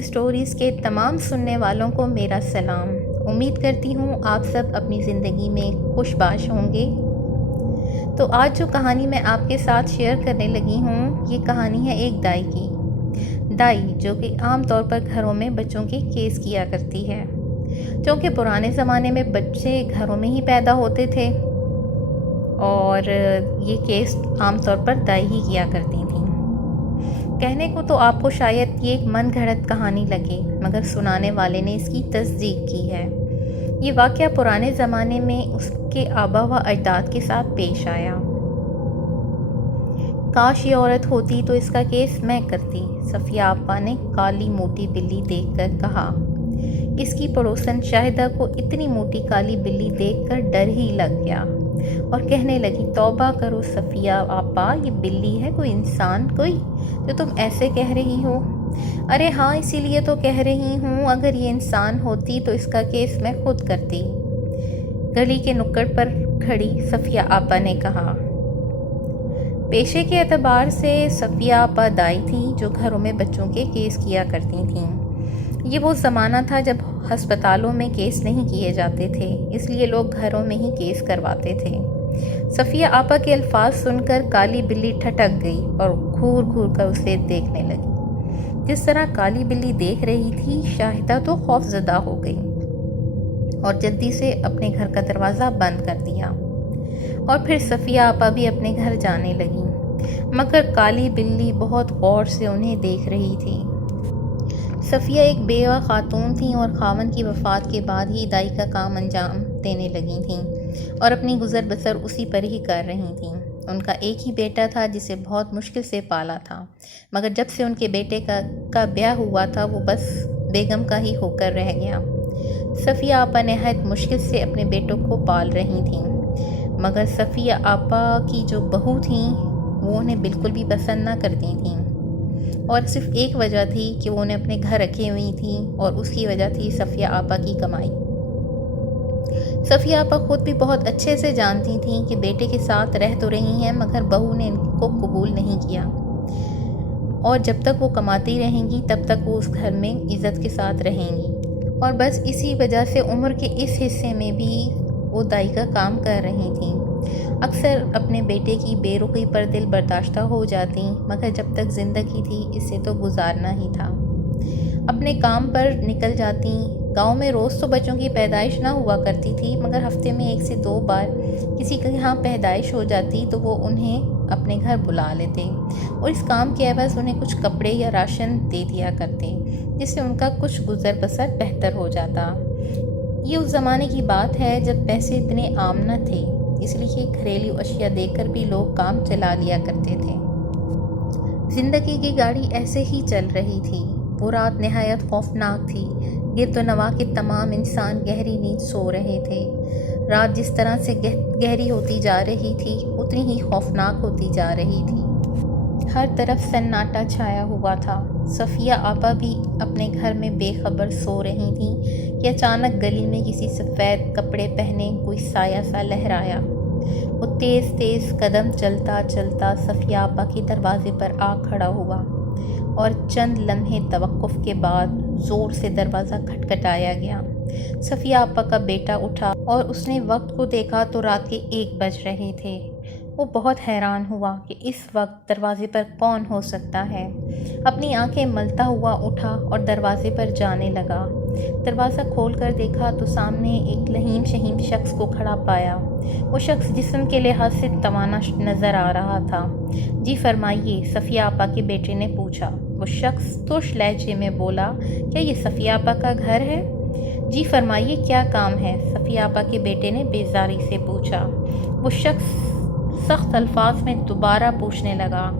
Stories کے تمام سننے والوں کو میرا سلام۔ امید کرتی ہوں آپ سب اپنی زندگی میں خوش باش ہوں گے۔ تو آج جو کہانی میں آپ کے ساتھ شیئر کرنے لگی ہوں، یہ کہانی ہے ایک دائی کی۔ دائی جو کہ عام طور پر گھروں میں بچوں کے کیس کیا کرتی ہے، کیونکہ پرانے زمانے میں بچے گھروں میں ہی پیدا ہوتے تھے اور یہ کیس عام طور پر دائی ہی کیا کرتی تھیں۔ کہنے کو تو آپ کو شاید یہ ایک من گھڑت کہانی لگے، مگر سنانے والے نے اس کی تصدیق کی ہے۔ یہ واقعہ پرانے زمانے میں اس کے آبا و اجداد کے ساتھ پیش آیا۔ کاش یہ عورت ہوتی تو اس کا کیس میں کرتی، صفیہ آپا نے کالی موٹی بلی دیکھ کر کہا۔ اس کی پڑوسن شاہدہ کو اتنی موٹی کالی بلی دیکھ کر ڈر ہی لگ گیا اور کہنے لگی، توبہ کرو صفیہ آپا، یہ بلی ہے کوئی انسان کوئی جو تم ایسے کہہ رہی ہو؟ ارے ہاں، اسی لیے تو کہہ رہی ہوں، اگر یہ انسان ہوتی تو اس کا کیس میں خود کرتی، گلی کے نکڑ پر کھڑی صفیہ آپا نے کہا۔ پیشے کے اعتبار سے صفیہ آپا دائی تھی جو گھروں میں بچوں کے کیس کیا کرتی تھیں۔ یہ وہ زمانہ تھا جب ہسپتالوں میں کیس نہیں کیے جاتے تھے، اس لیے لوگ گھروں میں ہی کیس کرواتے تھے۔ صفیہ آپا کے الفاظ سن کر کالی بلی ٹھٹک گئی اور گھور گھور کر اسے دیکھنے لگی۔ جس طرح کالی بلی دیکھ رہی تھی، شاہدہ تو خوف زدہ ہو گئی اور جلدی سے اپنے گھر کا دروازہ بند کر دیا اور پھر صفیہ آپا بھی اپنے گھر جانے لگی، مگر کالی بلی بہت غور سے انہیں دیکھ رہی تھی۔ صفیہ ایک بیوہ خاتون تھیں اور خاوند کی وفات کے بعد ہی دائی کا کام انجام دینے لگی تھیں اور اپنی گزر بسر اسی پر ہی کر رہی تھیں۔ ان کا ایک ہی بیٹا تھا جسے بہت مشکل سے پالا تھا، مگر جب سے ان کے بیٹے کا بیاہ ہوا تھا وہ بس بیگم کا ہی ہو کر رہ گیا۔ صفیہ آپا نہایت مشکل سے اپنے بیٹوں کو پال رہی تھیں، مگر صفیہ آپا کی جو بہو تھیں وہ انہیں بالکل بھی پسند نہ کرتی تھیں، اور صرف ایک وجہ تھی کہ وہ انہیں اپنے گھر رکھے ہوئی تھیں، اور اس کی وجہ تھی صفیہ آپا کی کمائی۔ صفیہ آپا خود بھی بہت اچھے سے جانتی تھیں کہ بیٹے کے ساتھ رہ تو رہی ہیں، مگر بہو نے ان کو قبول نہیں کیا، اور جب تک وہ کماتی رہیں گی تب تک وہ اس گھر میں عزت کے ساتھ رہیں گی، اور بس اسی وجہ سے عمر کے اس حصے میں بھی وہ دائی کا کام کر رہی تھیں۔ اکثر اپنے بیٹے کی بے رخی پر دل برداشتہ ہو جاتی، مگر جب تک زندگی تھی اسے تو گزارنا ہی تھا۔ اپنے کام پر نکل جاتی۔ گاؤں میں روز تو بچوں کی پیدائش نہ ہوا کرتی تھی، مگر ہفتے میں 1 سے 2 بار کسی کے یہاں پیدائش ہو جاتی تو وہ انہیں اپنے گھر بلا لیتے اور اس کام کے عوض انہیں کچھ کپڑے یا راشن دے دیا کرتے، جس سے ان کا کچھ گزر بسر بہتر ہو جاتا۔ یہ اس زمانے کی بات ہے جب پیسے اتنے عام نہ تھے، اس لیے گھریلو اشیاء دے کر بھی لوگ کام چلا لیا کرتے تھے۔ زندگی کی گاڑی ایسے ہی چل رہی تھی۔ وہ رات نہایت خوفناک تھی۔ گرد و نواح کے تمام انسان گہری نیند سو رہے تھے۔ رات جس طرح سے گہری ہوتی جا رہی تھی اتنی ہی خوفناک ہوتی جا رہی تھی۔ ہر طرف سناٹا چھایا ہوا تھا۔ صفیہ آپا بھی اپنے گھر میں بے خبر سو رہی تھیں کہ اچانک گلی میں کسی سفید کپڑے پہنے کوئی سایہ سا لہرایا۔ وہ تیز تیز قدم چلتا چلتا صفیہ آپا کے دروازے پر آ کھڑا ہوا اور چند لمحے توقف کے بعد زور سے دروازہ کھٹکھٹایا گیا۔ صفیہ آپا کا بیٹا اٹھا اور اس نے وقت کو دیکھا تو رات کے 1 بج رہے تھے۔ وہ بہت حیران ہوا کہ اس وقت دروازے پر کون ہو سکتا ہے۔ اپنی آنکھیں ملتا ہوا اٹھا اور دروازے پر جانے لگا۔ دروازہ کھول کر دیکھا تو سامنے ایک لہیم شہیم شخص کو کھڑا پایا۔ وہ شخص جسم کے لحاظ سے توانا نظر آ رہا تھا۔ جی فرمائیے، صفیہ آپا کے بیٹے نے پوچھا۔ وہ شخص ترش لہجے میں بولا، کیا یہ صفیہ آپا کا گھر ہے؟ جی فرمائیے، کیا کام ہے؟ صفیہ آپا کے بیٹے نے بیزاری سے پوچھا۔ وہ شخص سخت الفاظ میں دوبارہ پوچھنے لگا،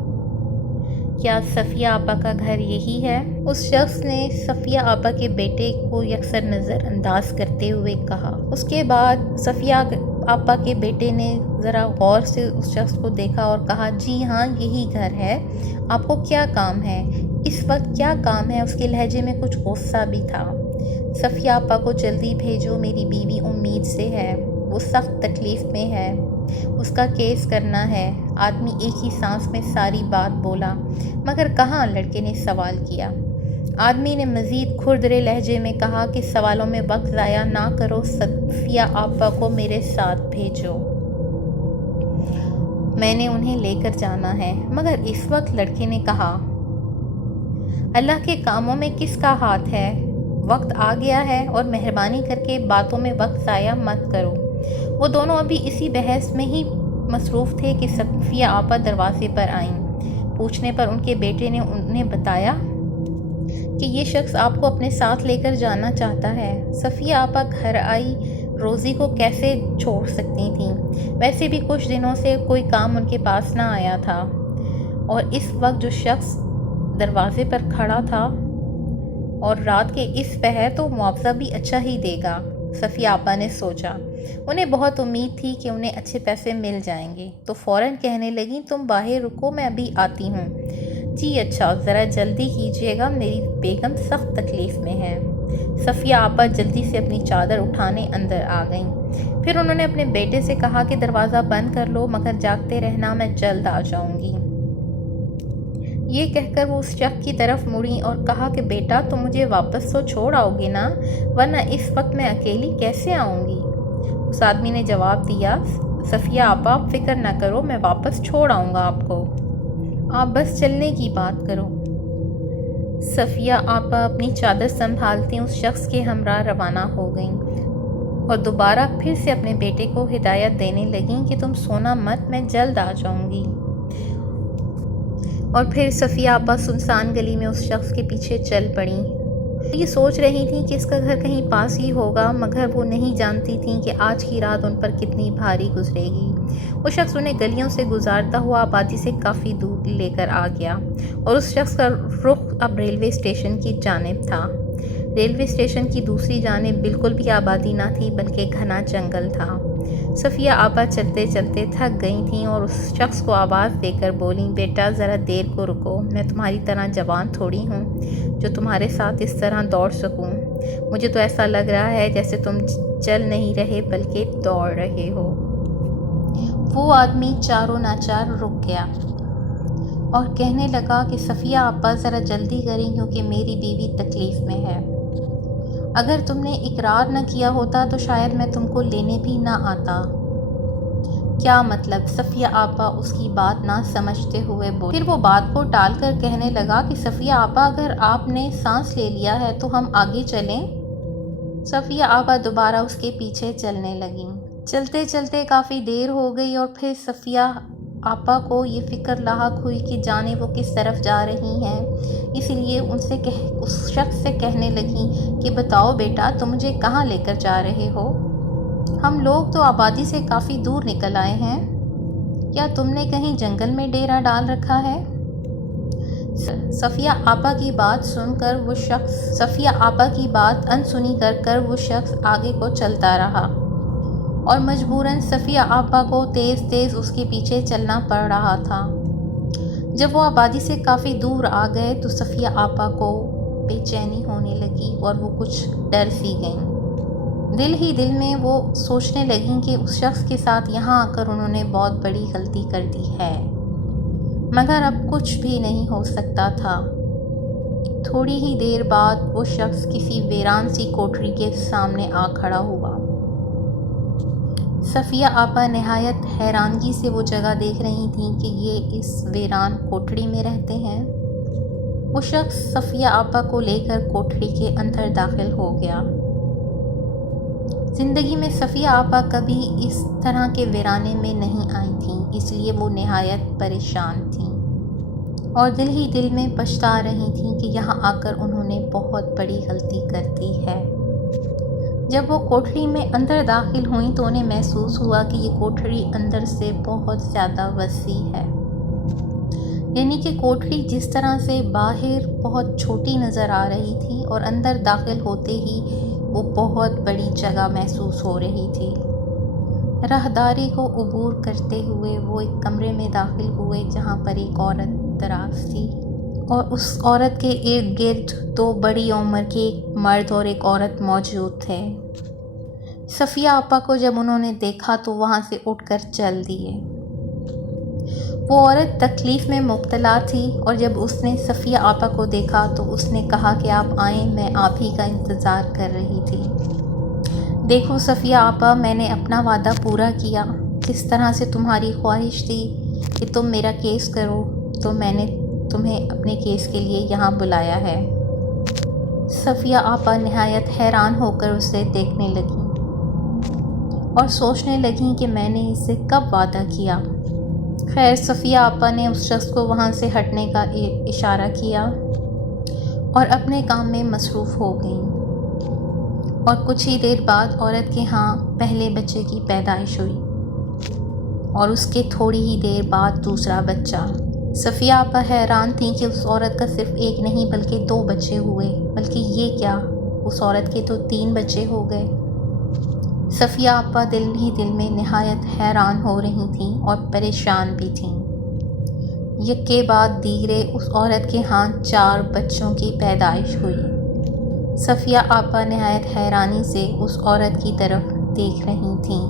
کیا صفیہ آپا کا گھر یہی ہے؟ اس شخص نے صفیہ آپا کے بیٹے کو یکسر نظر انداز کرتے ہوئے کہا۔ اس کے بعد صفیہ آپا کے بیٹے نے ذرا غور سے اس شخص کو دیکھا اور کہا، جی ہاں یہی گھر ہے، آپ کو کیا کام ہے؟ اس وقت کیا کام ہے؟ اس کے لہجے میں کچھ غصہ بھی تھا۔ صفیہ آپا کو جلدی بھیجو، میری بیوی امید سے ہے، وہ سخت تکلیف میں ہے، اس کا کیس کرنا ہے۔ آدمی ایک ہی سانس میں ساری بات بولا۔ مگر کہاں؟ لڑکے نے سوال کیا۔ آدمی نے مزید کھردرے لہجے میں کہا کہ سوالوں میں وقت ضائع نہ کرو، صفیہ آپا کو میرے ساتھ بھیجو، میں نے انہیں لے کر جانا ہے۔ مگر اس وقت لڑکے نے کہا، اللہ کے کاموں میں کس کا ہاتھ ہے؟ وقت آ گیا ہے اور مہربانی کر کے باتوں میں وقت ضائع مت کرو۔ وہ دونوں ابھی اسی بحث میں ہی مصروف تھے کہ صفیہ آپا دروازے پر آئیں۔ پوچھنے پر ان کے بیٹے نے انہیں بتایا کہ یہ شخص آپ کو اپنے ساتھ لے کر جانا چاہتا ہے۔ صفیہ آپا گھر آئی روزی کو کیسے چھوڑ سکتی تھیں؟ ویسے بھی کچھ دنوں سے کوئی کام ان کے پاس نہ آیا تھا، اور اس وقت جو شخص دروازے پر کھڑا تھا اور رات کے اس پہر تو معاوضہ بھی اچھا ہی دے گا۔ صفیہ آپا نے سوچا، انہیں بہت امید تھی کہ انہیں اچھے پیسے مل جائیں گے، تو فوراً کہنے لگیں، تم باہر رکو، میں ابھی آتی ہوں۔ جی اچھا، ذرا جلدی کیجیے گا، میری بیگم سخت تکلیف میں ہے۔ صفیہ آپا جلدی سے اپنی چادر اٹھانے اندر آ گئیں۔ پھر انہوں نے اپنے بیٹے سے کہا کہ دروازہ بند کر لو، مگر جاگتے رہنا، میں جلد آ جاؤں گی۔ یہ کہہ کر وہ اس شخص کی طرف مڑیں اور کہا کہ بیٹا، تم مجھے واپس تو چھوڑ آؤ گے نا، ورنہ اس وقت میں اکیلی کیسے آؤں گی؟ اس آدمی نے جواب دیا، صفیہ آپا آپ فکر نہ کرو، میں واپس چھوڑ آؤں گا آپ کو، آپ بس چلنے کی بات کرو۔ صفیہ آپا اپنی چادر سنبھالتی اس شخص کے ہمراہ روانہ ہو گئیں اور دوبارہ پھر سے اپنے بیٹے کو ہدایت دینے لگیں کہ تم سونا مت، میں جلد آ جاؤں گی۔ اور پھر صفیہ آپا سنسان گلی میں اس شخص کے پیچھے چل پڑیں۔ یہ سوچ رہی تھیں کہ اس کا گھر کہیں پاس ہی ہوگا، مگر وہ نہیں جانتی تھیں کہ آج کی رات ان پر کتنی بھاری گزرے گی۔ وہ شخص انہیں گلیوں سے گزارتا ہوا آبادی سے کافی دور لے کر آ گیا، اور اس شخص کا رخ اب ریلوے اسٹیشن کی جانب تھا۔ ریلوے اسٹیشن کی دوسری جانب بالکل بھی آبادی نہ تھی، بلکہ گھنا جنگل تھا۔ صفیہ آپا چلتے چلتے تھک گئی تھیں اور اس شخص کو آواز دے کر بولیں، بیٹا ذرا دیر کو رکو، میں تمہاری طرح جوان تھوڑی ہوں جو تمہارے ساتھ اس طرح دوڑ سکوں۔ مجھے تو ایسا لگ رہا ہے جیسے تم چل نہیں رہے بلکہ دوڑ رہے ہو۔ وہ آدمی چاروں ناچار رک گیا اور کہنے لگا کہ صفیہ آپا ذرا جلدی کریں کیونکہ میری بیوی تکلیف میں ہے۔ اگر تم نے اقرار نہ کیا ہوتا تو شاید میں تم کو لینے بھی نہ آتا۔ کیا مطلب؟ صفیہ آپا اس کی بات نہ سمجھتے ہوئے بولی۔ پھر وہ بات کو ٹال کر کہنے لگا کہ صفیہ آپا اگر آپ نے سانس لے لیا ہے تو ہم آگے چلیں۔ صفیہ آپا دوبارہ اس کے پیچھے چلنے لگیں۔ چلتے چلتے کافی دیر ہو گئی اور پھر صفیہ آپا کو یہ فکر لاحق ہوئی کہ جانے وہ کس طرف جا رہی ہیں، اس لیے اس شخص سے کہنے لگیں کہ بتاؤ بیٹا، تم مجھے کہاں لے کر جا رہے ہو؟ ہم لوگ تو آبادی سے کافی دور نکل آئے ہیں، کیا تم نے کہیں جنگل میں ڈیرا ڈال رکھا ہے؟ صفیہ آپا کی بات سن کر صفیہ آپا کی بات انسنی کر وہ شخص آگے کو چلتا رہا اور مجبوراً صفیہ آپا کو تیز تیز اس کے پیچھے چلنا پڑ رہا تھا۔ جب وہ آبادی سے کافی دور آ گئے تو صفیہ آپا کو بے چینی ہونے لگی اور وہ کچھ ڈر سی گئیں۔ دل ہی دل میں وہ سوچنے لگیں کہ اس شخص کے ساتھ یہاں آ کر انہوں نے بہت بڑی غلطی کر دی ہے، مگر اب کچھ بھی نہیں ہو سکتا تھا۔ تھوڑی ہی دیر بعد وہ شخص کسی ویران سی کوٹری کے سامنے آ کھڑا ہوا۔ صفیہ آپا نہایت حیرانگی سے وہ جگہ دیکھ رہی تھیں کہ یہ اس ویران کوٹڑی میں رہتے ہیں۔ وہ شخص صفیہ آپا کو لے کر کوٹڑی کے اندر داخل ہو گیا۔ زندگی میں صفیہ آپا کبھی اس طرح کے ویرانے میں نہیں آئی تھیں، اس لیے وہ نہایت پریشان تھیں اور دل ہی دل میں پچھتا رہی تھیں کہ یہاں آ کر انہوں نے بہت بڑی غلطی کر دی ہے۔ جب وہ کوٹھری میں اندر داخل ہوئیں تو انہیں محسوس ہوا کہ یہ کوٹھری اندر سے بہت زیادہ وسیع ہے، یعنی کہ کوٹھری جس طرح سے باہر بہت چھوٹی نظر آ رہی تھی اور اندر داخل ہوتے ہی وہ بہت بڑی جگہ محسوس ہو رہی تھی۔ راہداری کو عبور کرتے ہوئے وہ ایک کمرے میں داخل ہوئے جہاں پر ایک عورت دراز تھی اور اس عورت کے ارد گرد دو بڑی عمر کے ایک مرد اور ایک عورت موجود تھے۔ صفیہ آپا کو جب انہوں نے دیکھا تو وہاں سے اٹھ کر چل دیے۔ وہ عورت تکلیف میں مبتلا تھی اور جب اس نے صفیہ آپا کو دیکھا تو اس نے کہا کہ آپ آئیں، میں آپ ہی کا انتظار کر رہی تھی۔ دیکھو صفیہ آپا، میں نے اپنا وعدہ پورا کیا۔ جس طرح سے تمہاری خواہش تھی کہ تم میرا کیس کرو، تو میں نے تمہیں اپنے کیس کے لیے یہاں بلایا ہے۔ صفیہ آپا نہایت حیران ہو کر اسے دیکھنے لگیں اور سوچنے لگیں کہ میں نے اس سے کب وعدہ کیا۔ خیر، صفیہ آپا نے اس شخص کو وہاں سے ہٹنے کا اشارہ کیا اور اپنے کام میں مصروف ہو گئیں، اور کچھ ہی دیر بعد عورت کے ہاں پہلے بچے کی پیدائش ہوئی اور اس کے تھوڑی ہی دیر بعد دوسرا بچہ۔ صفیہ آپا حیران تھیں کہ اس عورت کا صرف ایک نہیں بلکہ 2 بچے ہوئے، بلکہ یہ کیا، اس عورت کے تو 3 بچے ہو گئے۔ صفیہ آپا دل ہی دل میں نہایت حیران ہو رہی تھیں اور پریشان بھی تھیں۔ یکے بعد دیگرے اس عورت کے ہاں 4 بچوں کی پیدائش ہوئی۔ صفیہ آپا نہایت حیرانی سے اس عورت کی طرف دیکھ رہی تھیں،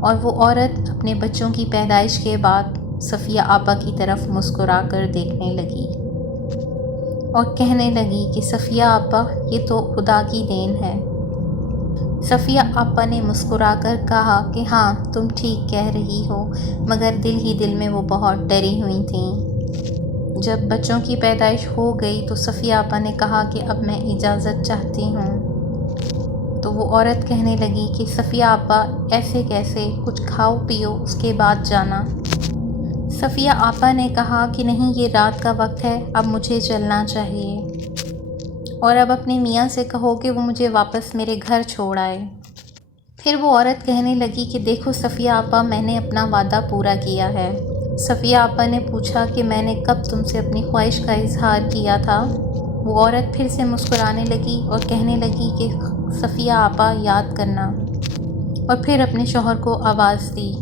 اور وہ عورت اپنے بچوں کی پیدائش کے بعد صفیہ آپا کی طرف مسکرا کر دیکھنے لگی اور کہنے لگی کہ صفیہ آپا، یہ تو خدا کی دین ہے۔ صفیہ آپا نے مسکرا کر کہا کہ ہاں تم ٹھیک کہہ رہی ہو، مگر دل ہی دل میں وہ بہت ڈری ہوئی تھیں۔ جب بچوں کی پیدائش ہو گئی تو صفیہ آپا نے کہا کہ اب میں اجازت چاہتی ہوں۔ تو وہ عورت کہنے لگی کہ صفیہ آپا، ایسے کیسے، کچھ کھاؤ پیو، اس کے بعد جانا۔ صفیہ آپا نے کہا کہ نہیں، یہ رات کا وقت ہے، اب مجھے چلنا چاہیے، اور اب اپنے میاں سے کہو کہ وہ مجھے واپس میرے گھر چھوڑ آئے۔ پھر وہ عورت کہنے لگی کہ دیکھو صفیہ آپا، میں نے اپنا وعدہ پورا کیا ہے۔ صفیہ آپا نے پوچھا کہ میں نے کب تم سے اپنی خواہش کا اظہار کیا تھا؟ وہ عورت پھر سے مسکرانے لگی اور کہنے لگی کہ صفیہ آپا، یاد کرنا، اور پھر اپنے شوہر کو آواز دی۔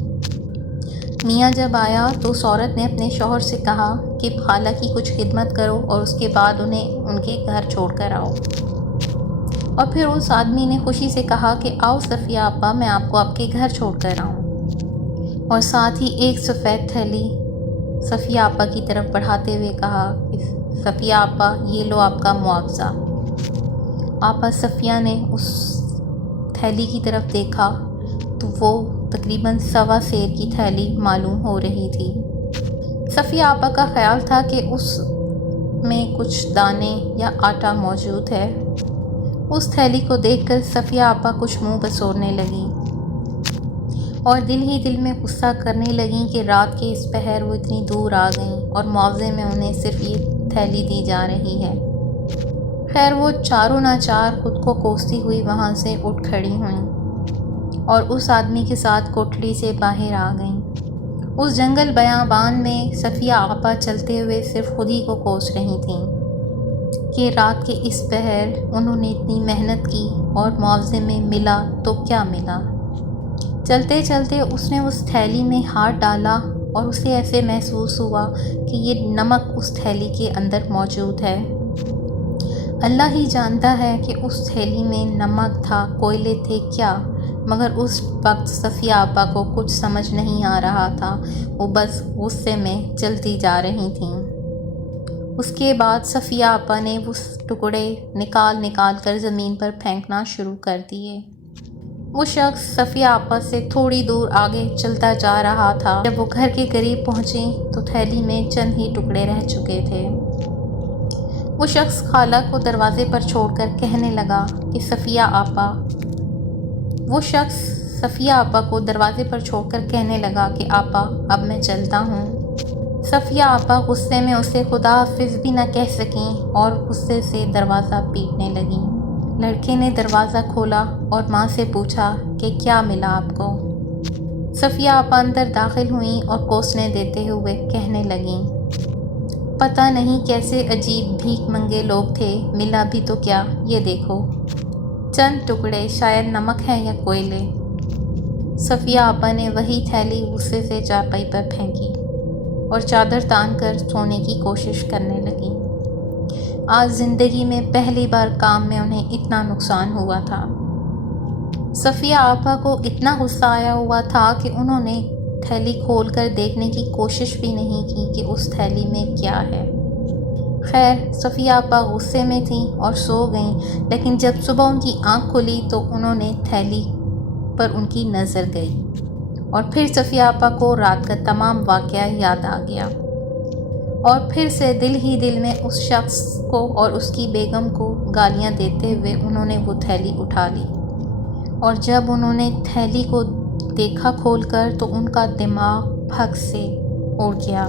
میاں جب آیا تو اس عورت نے اپنے شوہر سے کہا کہ خالہ کی کچھ خدمت کرو اور اس کے بعد انہیں ان کے گھر چھوڑ کر آؤ۔ اور پھر اس آدمی نے خوشی سے کہا کہ آؤ صفیہ آپا، میں آپ کو آپ کے گھر چھوڑ کر آؤں، اور ساتھ ہی ایک سفید تھیلی صفیہ آپا کی طرف بڑھاتے ہوئے کہا کہ صفیہ آپا، یہ لو آپ کا معاوضہ۔ آپا صفیہ نے اس تھیلی کی طرف دیکھا تو وہ تقریباً 1.25 سیر کی تھیلی معلوم ہو رہی تھی۔ صفیہ آپا کا خیال تھا کہ اس میں کچھ دانے یا آٹا موجود ہے۔ اس تھیلی کو دیکھ کر صفیہ آپا کچھ منہ بسورنے لگیں اور دل ہی دل میں غصہ کرنے لگیں کہ رات کے اس پہر وہ اتنی دور آ گئیں اور معاوضے میں انہیں صرف یہ تھیلی دی جا رہی ہے۔ خیر، وہ چاروں ناچار خود کو کوستی ہوئی وہاں سے اٹھ کھڑی ہوئیں اور اس آدمی کے ساتھ کوٹھڑی سے باہر آ گئیں۔ اس جنگل بیابان میں صفیہ آپا چلتے ہوئے صرف خود ہی کو کوس رہی تھیں کہ رات کے اس پہر انہوں نے اتنی محنت کی اور معاوضے میں ملا تو کیا ملا۔ چلتے چلتے اس نے اس تھیلی میں ہاتھ ڈالا اور اسے ایسے محسوس ہوا کہ یہ نمک اس تھیلی کے اندر موجود ہے۔ اللہ ہی جانتا ہے کہ اس تھیلی میں نمک تھا، کوئلے تھے، کیا، مگر اس وقت صفیہ آپا کو کچھ سمجھ نہیں آ رہا تھا، وہ بس غصے میں چلتی جا رہی تھیں۔ اس کے بعد صفیہ آپا نے وہ ٹکڑے نکال کر زمین پر پھینکنا شروع کر دیے۔ وہ شخص صفیہ آپا سے تھوڑی دور آگے چلتا جا رہا تھا۔ جب وہ گھر کے قریب پہنچی تو تھیلی میں چند ہی ٹکڑے رہ چکے تھے۔ وہ شخص خالہ کو دروازے پر چھوڑ کر کہنے لگا کہ صفیہ آپا، وہ شخص صفیہ آپا کو دروازے پر چھوڑ کر کہنے لگا کہ آپا، اب میں چلتا ہوں۔ صفیہ آپا غصے میں اسے خدا حافظ بھی نہ کہہ سکیں اور غصے سے دروازہ پیٹنے لگیں۔ لڑکے نے دروازہ کھولا اور ماں سے پوچھا کہ کیا ملا آپ کو؟ صفیہ آپا اندر داخل ہوئیں اور کوسنے دیتے ہوئے کہنے لگیں، پتہ نہیں کیسے عجیب بھیک منگے لوگ تھے، ملا بھی تو کیا، یہ دیکھو چند ٹکڑے، شاید نمک ہے یا کوئلے۔ صفیہ آپا نے وہی تھیلی غصے سے چارپائی پر پھینکی اور چادر تان کر سونے کی کوشش کرنے لگیں۔ آج زندگی میں پہلی بار کام میں انہیں اتنا نقصان ہوا تھا۔ صفیہ آپا کو اتنا غصہ آیا ہوا تھا کہ انہوں نے تھیلی کھول کر دیکھنے کی کوشش بھی نہیں کی کہ اس تھیلی میں کیا ہے۔ خیر، صفیہ آپا غصے میں تھیں اور سو گئیں، لیکن جب صبح ان کی آنکھ کھلی تو انہوں نے تھیلی پر ان کی نظر گئی اور پھر صفیہ آپا کو رات کا تمام واقعہ یاد آ گیا، اور پھر سے دل ہی دل میں اس شخص کو اور اس کی بیگم کو گالیاں دیتے ہوئے انہوں نے وہ تھیلی اٹھا لی، اور جب انہوں نے تھیلی کو دیکھا کھول کر تو ان کا دماغ پھک سے اڑ گیا۔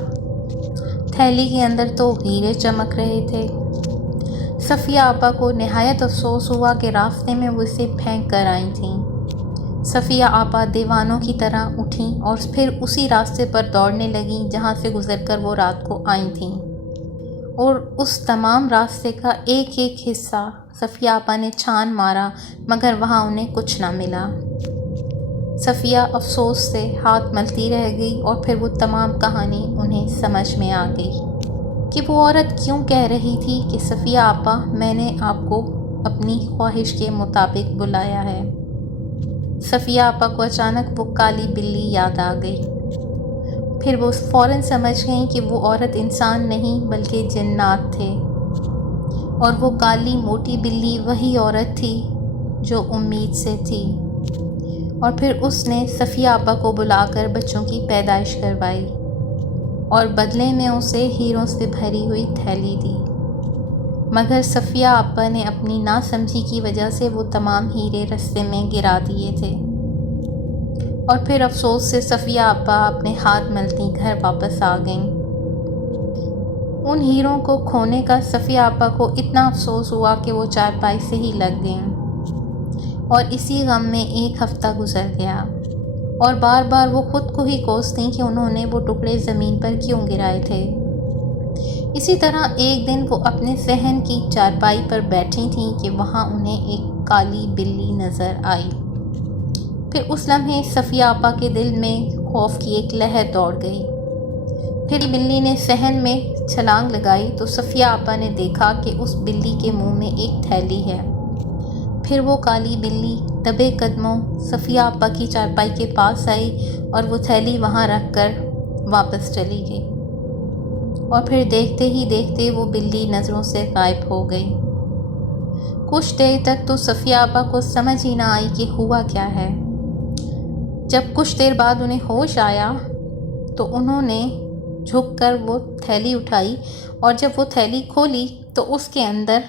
تھیلی کے اندر تو ہیرے چمک رہے تھے۔ صفیہ آپا کو نہایت افسوس ہوا کہ راستے میں وہ اسے پھینک کر آئی تھیں۔ صفیہ آپا دیوانوں کی طرح اٹھیں اور پھر اسی راستے پر دوڑنے لگیں جہاں سے گزر کر وہ رات کو آئی تھیں، اور اس تمام راستے کا ایک ایک حصہ صفیہ آپا نے چھان مارا، مگر وہاں انہیں کچھ نہ ملا۔ صفیہ افسوس سے ہاتھ ملتی رہ گئی، اور پھر وہ تمام کہانی انہیں سمجھ میں آ گئی کہ وہ عورت کیوں کہہ رہی تھی کہ صفیہ آپا، میں نے آپ کو اپنی خواہش کے مطابق بلایا ہے۔ صفیہ آپا کو اچانک وہ کالی بلی یاد آ گئی۔ پھر وہ فوراً سمجھ گئیں کہ وہ عورت انسان نہیں بلکہ جنات تھے، اور وہ کالی موٹی بلی وہی عورت تھی جو امید سے تھی، اور پھر اس نے صفیہ آپا کو بلا کر بچوں کی پیدائش کروائی اور بدلے میں اسے ہیروں سے بھری ہوئی تھیلی دی، مگر صفیہ آپا نے اپنی ناسمجھی کی وجہ سے وہ تمام ہیرے رستے میں گرا دیے تھے، اور پھر افسوس سے صفیہ آپا اپنے ہاتھ ملتی گھر واپس آ گئیں۔ ان ہیروں کو کھونے کا صفیہ آپا کو اتنا افسوس ہوا کہ وہ چارپائی سے ہی لگ گئیں، اور اسی غم میں ایک ہفتہ گزر گیا، اور بار بار وہ خود کو ہی کوستی کہ انہوں نے وہ ٹکڑے زمین پر کیوں گرائے تھے۔ اسی طرح ایک دن وہ اپنے صحن کی چارپائی پر بیٹھی تھیں کہ وہاں انہیں ایک کالی بلی نظر آئی۔ پھر اس لمحے صفیہ آپا کے دل میں خوف کی ایک لہر دوڑ گئی۔ پھر بلی نے صحن میں چھلانگ لگائی تو صفیہ آپا نے دیکھا کہ اس بلی کے منہ میں ایک تھیلی ہے۔ پھر وہ کالی بلی دبے قدموں صفیہ آپا کی چارپائی کے پاس آئی اور وہ تھیلی وہاں رکھ کر واپس چلی گئی، اور پھر دیکھتے ہی دیکھتے وہ بلی نظروں سے غائب ہو گئی۔ کچھ دیر تک تو صفیہ آپا کو سمجھ ہی نہ آئی کہ ہوا کیا ہے۔ جب کچھ دیر بعد انہیں ہوش آیا تو انہوں نے جھک کر وہ تھیلی اٹھائی، اور جب وہ تھیلی کھولی تو اس کے اندر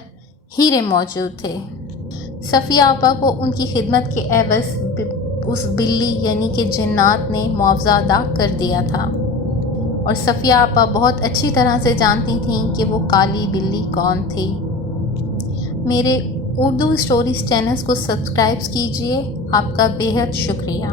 ہیرے موجود تھے۔ صفیہ آپا کو ان کی خدمت کے عوض اس بلی یعنی کہ جنات نے معاوضہ ادا کر دیا تھا، اور صفیہ آپا بہت اچھی طرح سے جانتی تھیں کہ وہ کالی بلی کون تھی۔ میرے اردو اسٹوریز چینلز کو سبسکرائب کیجیے۔ آپ کا بے حد شکریہ۔